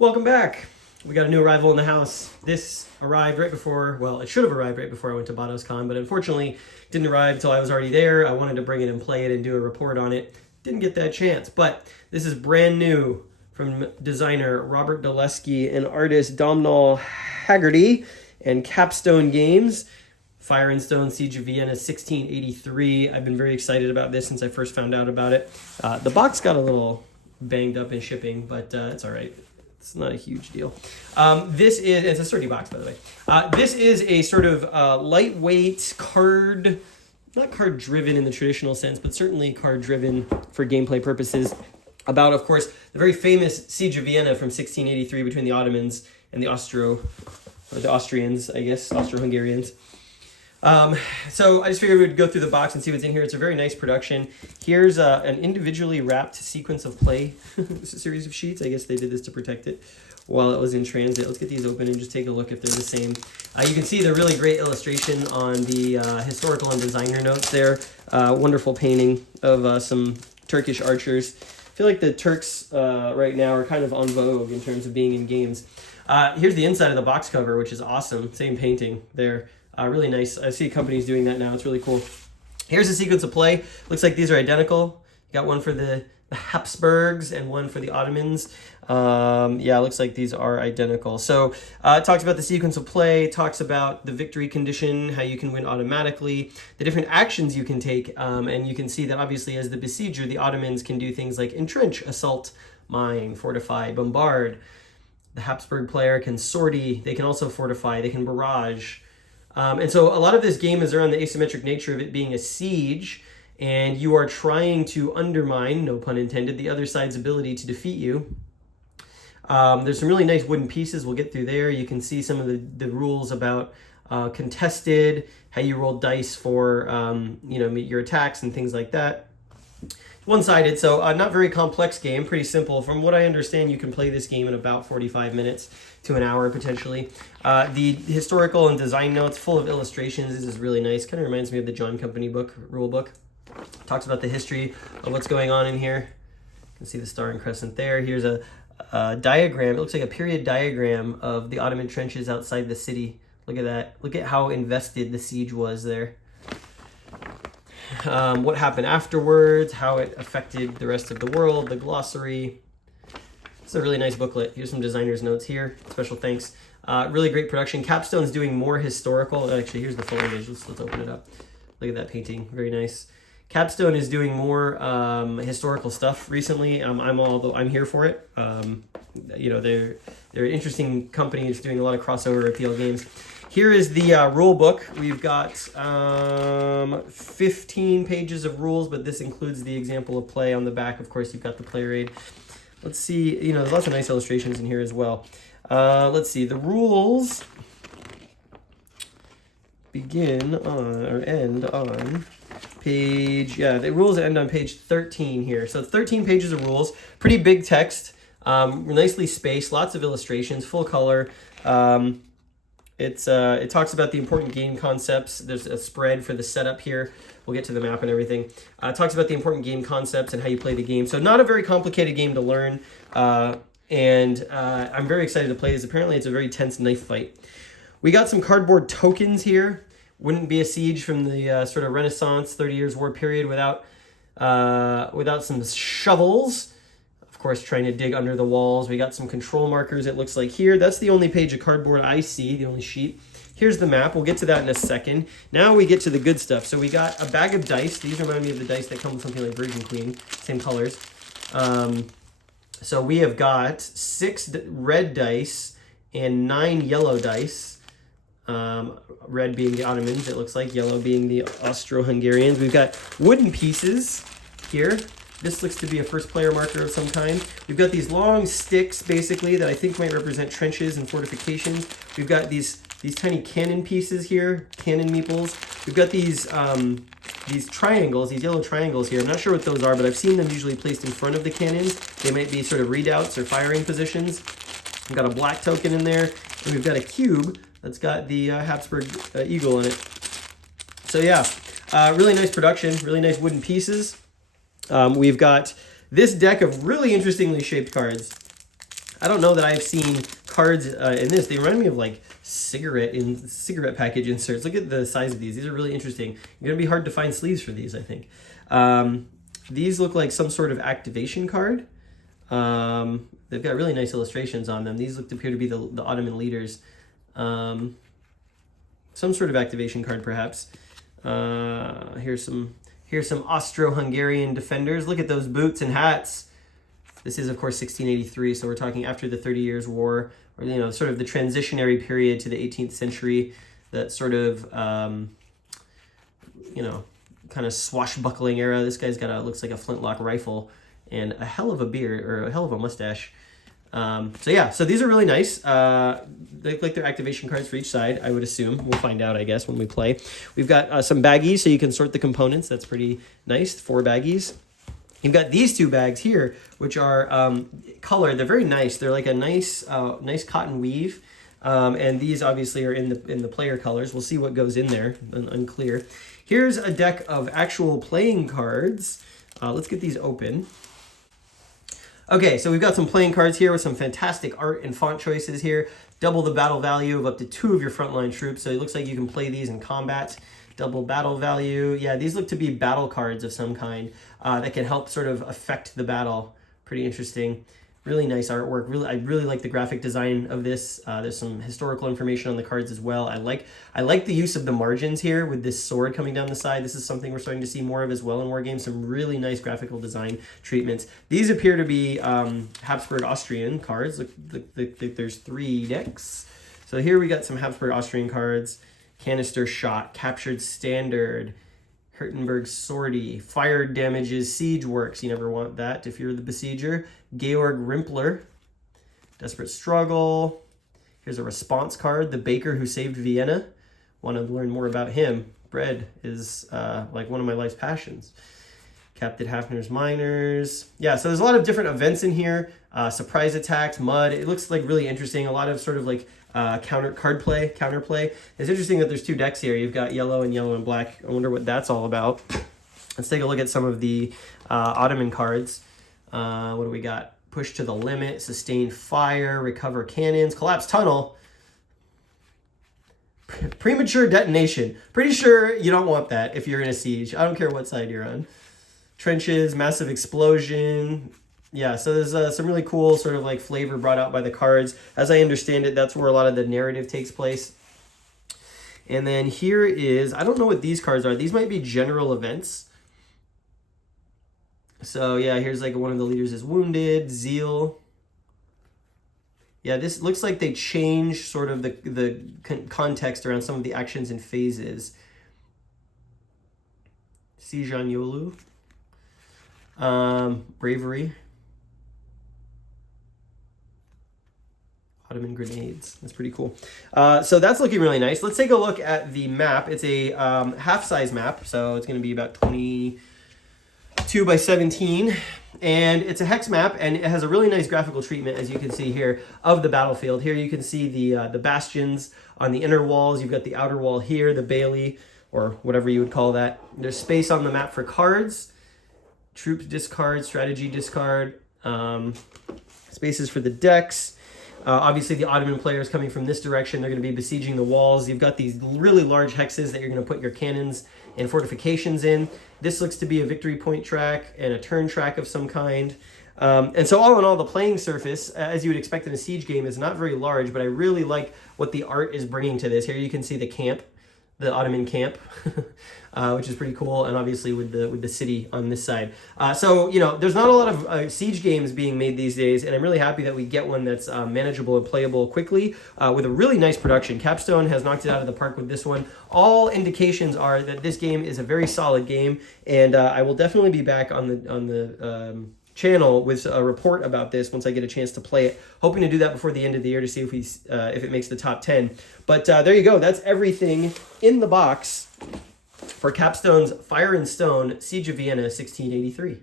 Welcome back. We got a new arrival in the house. This arrived right before, well, it should have arrived right before I went to BotosCon, but unfortunately didn't arrive until I was already there. I wanted to bring it and play it and do a report on it. Didn't get that chance, but this is brand new from designer Robert Dulesky and artist Domhnall Haggerty and Capstone Games. Fire and Stone, Siege of Vienna, 1683. I've been very excited about this since I first found out about it. The box got a little banged up in shipping, but it's all right. It's not a huge deal. This is, it's a sturdy box, by the way. This is a sort of lightweight card, not card driven in the traditional sense, but certainly card driven for gameplay purposes. About, of course, the very famous Siege of Vienna from 1683 between the Ottomans and the Austrians, I guess, Austro-Hungarians. So I just figured we'd go through the box and see what's in here. It's a very nice production. Here's an individually wrapped sequence of play series of sheets. I guess they did this to protect it while it was in transit. Let's get these open and just take a look if they're the same. You can see the really great illustration on the historical and designer notes there. Wonderful painting of some Turkish archers. I feel like the Turks right now are kind of en vogue in terms of being in games. Here's the inside of the box cover, which is awesome. Same painting there. Really nice. I see companies doing that now. It's really cool. Here's a sequence of play. Looks like these are identical. You got one for the Habsburgs and one for the Ottomans. Yeah, it looks like these are identical. So it talks about the sequence of play, talks about the victory condition, how you can win automatically, the different actions you can take. And you can see that obviously as the besieger, the Ottomans can do things like entrench, assault, mine, fortify, bombard. The Habsburg player can sortie. They can also fortify. They can barrage. And so a lot of this game is around the asymmetric nature of it being a siege, and you are trying to undermine, no pun intended, the other side's ability to defeat you. There's some really nice wooden pieces. We'll get through there. You can see some of the rules about contested, how you roll dice for your attacks and things like that. One-sided, so not very complex game, pretty simple. From what I understand, you can play this game in about 45 minutes to an hour, potentially. The historical and design notes, full of illustrations. This is really nice. Kind of reminds me of the John Company book, rule book. Talks about the history of what's going on in here. You can see the star and crescent there. Here's a diagram. It looks like a period diagram of the Ottoman trenches outside the city. Look at that. Look at how invested the siege was there. What happened afterwards, how it affected the rest of the world, the glossary. It's a really nice booklet. Here's some designer's notes here. Special thanks. Really great production. Capstone's doing more historical. Actually, here's the full image. Let's open it up. Look at that painting. Very nice. Capstone is doing more historical stuff recently. I'm here for it. They're an interesting company. It's doing a lot of crossover appeal games. Here is the rule book. We've got 15 pages of rules, but this includes the example of play on the back. Of course, you've got the player aid. Let's see, there's lots of nice illustrations in here as well. Let's see, the rules begin on, or end on page, the rules end on page 13 here. So 13 pages of rules, pretty big text, nicely spaced, lots of illustrations, full color. It talks about the important game concepts. There's a spread for the setup here. We'll get to the map and everything. It talks about the important game concepts and how you play the game. So not a very complicated game to learn. And I'm very excited to play this. Apparently it's a very tense knife fight. We got some cardboard tokens here. Wouldn't be a siege from the sort of Renaissance, 30 Years War period without some shovels. Of course, trying to dig under the walls. We got some control markers, it looks like here. That's the only page of cardboard I see, the only sheet. Here's the map. We'll get to that in a second. Now we get to the good stuff. So we got a bag of dice. These remind me of the dice that come with something like Virgin Queen. Same colors. So we have got 6 red dice and 9 yellow dice. Red being the Ottomans, it looks like. Yellow being the Austro-Hungarians. We've got wooden pieces here. This looks to be a first player marker of some kind. We've got these long sticks, basically, that I think might represent trenches and fortifications. We've got these tiny cannon pieces here, cannon meeples. We've got these triangles, these yellow triangles here. I'm not sure what those are, but I've seen them usually placed in front of the cannons. They might be sort of redoubts or firing positions. We've got a black token in there, and we've got a cube that's got the Habsburg eagle in it. So yeah, really nice production, really nice wooden pieces. We've got this deck of really interestingly shaped cards. I don't know that I've seen cards in this. They remind me of like cigarette package inserts. Look at the size of these. These are really interesting. You're gonna be hard to find sleeves for these, I think. These look like some sort of activation card. They've got really nice illustrations on them. These appear to be the Ottoman leaders. Some sort of activation card, perhaps. Here's some Austro-Hungarian defenders. Look at those boots and hats. This is, of course, 1683, so we're talking after the 30 Years' War, or, you know, sort of the transitionary period to the 18th century, that sort of, you know, kind of swashbuckling era. This guy's got looks like a flintlock rifle and a hell of a beard, or a hell of a mustache. So yeah, so these are really nice. They look like they're activation cards for each side, I would assume. We'll find out, I guess, when we play. We've got some baggies, so you can sort the components. That's pretty nice. 4 baggies. You've got these 2 bags here, which are colored. They're very nice. They're like a nice cotton weave. And these obviously are in the player colors. We'll see what goes in there. Unclear. Here's a deck of actual playing cards. Let's get these open. Okay, so we've got some playing cards here with some fantastic art and font choices here. Double the battle value of up to 2 of your frontline troops. So it looks like you can play these in combat. Double battle value. Yeah, these look to be battle cards of some kind that can help sort of affect the battle. Pretty interesting. Really nice artwork. I really like the graphic design of this. There's some historical information on the cards as well. I like the use of the margins here with this sword coming down the side. This is something we're starting to see more of as well in war games. Some really nice graphical design treatments. These appear to be Habsburg Austrian cards. Look, there's 3 decks. So here we got some Habsburg Austrian cards. Canister shot, captured standard, Hurtenberg sortie, fire damages, siege works. You never want that if you're the besieger. Georg Rimpler, desperate struggle. Here's a response card, the baker who saved Vienna. Want to learn more about him. Bread is like one of my life's passions. Captain Hafner's Miners. Yeah, so there's a lot of different events in here. Surprise attacks, mud. It looks like really interesting. A lot of sort of like counterplay. It's interesting that there's 2 decks here. You've got yellow and black. I wonder what that's all about. Let's take a look at some of the Ottoman cards. What do we got? Push to the limit, sustain fire, recover cannons, collapse tunnel. Premature detonation. Pretty sure you don't want that if you're in a siege. I don't care what side you're on. Trenches, massive explosion. Yeah, so there's some really cool sort of like flavor brought out by the cards. As I understand it, that's where a lot of the narrative takes place. And then here is, I don't know what these cards are. These might be general events. So yeah, here's like one of the leaders is wounded, zeal. Yeah, this looks like they changed sort of the context around some of the actions and phases. Sijan Yolu. Bravery. Ottoman grenades. That's pretty cool. So that's looking really nice. Let's take a look at the map. It's a half-size map, so it's going to be about 22 by 17. And it's a hex map, and it has a really nice graphical treatment, as you can see here, of the battlefield. Here you can see the bastions on the inner walls. You've got the outer wall here, the bailey, or whatever you would call that. There's space on the map for cards. Troops discard, strategy discard, spaces for the decks. Obviously, the Ottoman players coming from this direction, they're going to be besieging the walls. You've got these really large hexes that you're going to put your cannons and fortifications in. This looks to be a victory point track and a turn track of some kind. And so all in all, the playing surface, as you would expect in a siege game, is not very large, but I really like what the art is bringing to this. Here you can see the camp, the Ottoman camp, which is pretty cool, and obviously with the city on this side. So, you know, there's not a lot of siege games being made these days, and I'm really happy that we get one that's manageable and playable quickly with a really nice production. Capstone has knocked it out of the park with this one. All indications are that this game is a very solid game, and I will definitely be back on the channel with a report about this once I get a chance to play it. Hoping to do that before the end of the year to see if it makes the top 10. But there you go. That's everything in the box for Capstone's Fire and Stone Siege of Vienna 1683.